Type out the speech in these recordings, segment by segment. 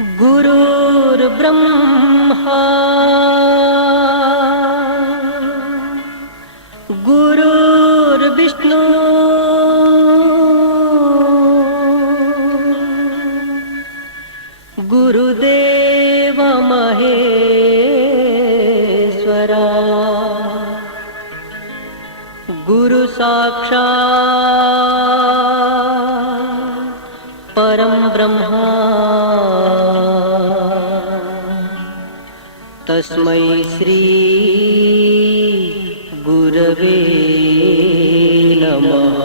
गुरुर्ब्रह्मा गुरुर्विष्णु गुरुदेव महेश्वरा गुरु साक्षात् परम ब्रह्मा तस्मै श्री गुरवे नमः।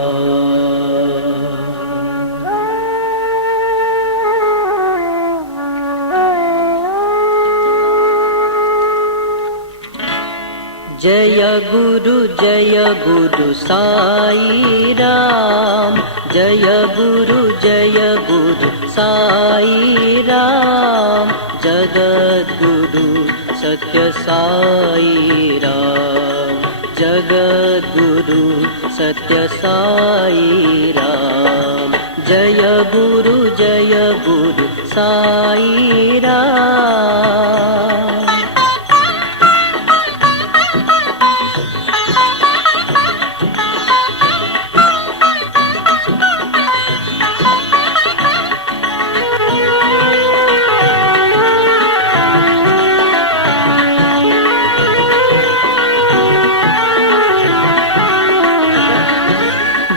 जय गुरु साई राम, जय गुरु साई राम, जगद्गुरु सत्य साई राम, जगद्गुरु सत्य साई राम। जय गुरु साई राम।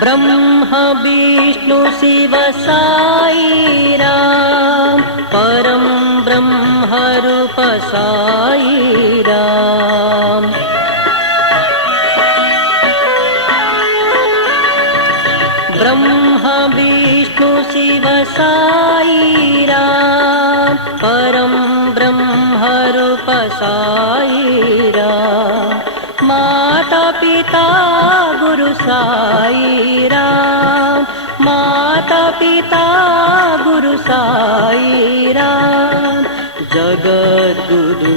ब्रह्मा विष्णु शिव साई राम, परम ब्रह्म रूप साई राम। ब्रह्मा विष्णु शिव साई राम, परम ब्रह्म रूप साई राम। माता पिता गुरु साई राम, माता पिता गुरु साई राम। जगद्गुरु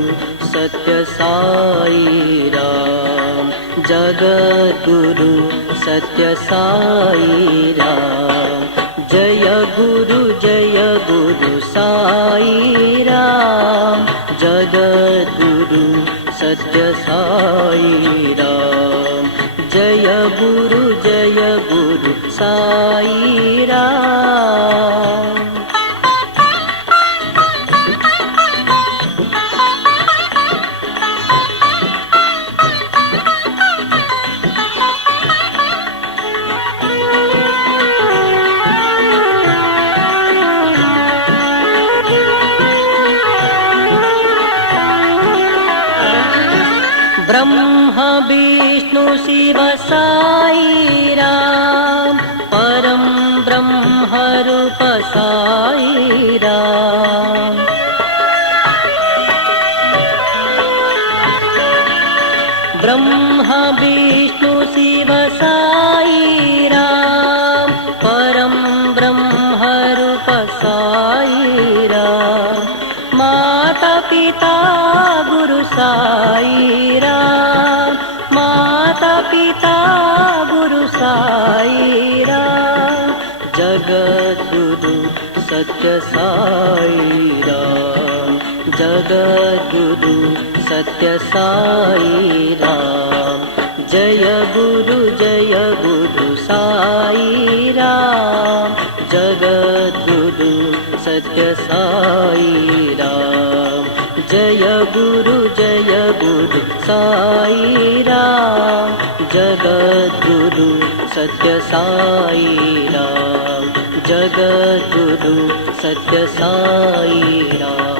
सत्य साई राम, जगद्गुरु सत्य साई राम। जय गुरु साई राम, जगद्गुरु सत्य साई राम। जय गुरु साई राम। ब्रह्मा विष्णु शिव साई राम, परम ब्रह्म रूप साई राम। ब्रह्मा विष्णु शिव साई राम, परम ब्रह्म रूप साई राम। माता पिता गुरु साई राम, माता पिता गुरु साई राम। जगद्गुरु सत्य साई राम, जगद्गुरु सत्य साई राम। जय गुरु साई राम, जगद्गुरु सत्य साई राम। जय गुरु साई राम, जगद्गुरु सत्य साई राम, जगद्गुरु सत्य साई राम।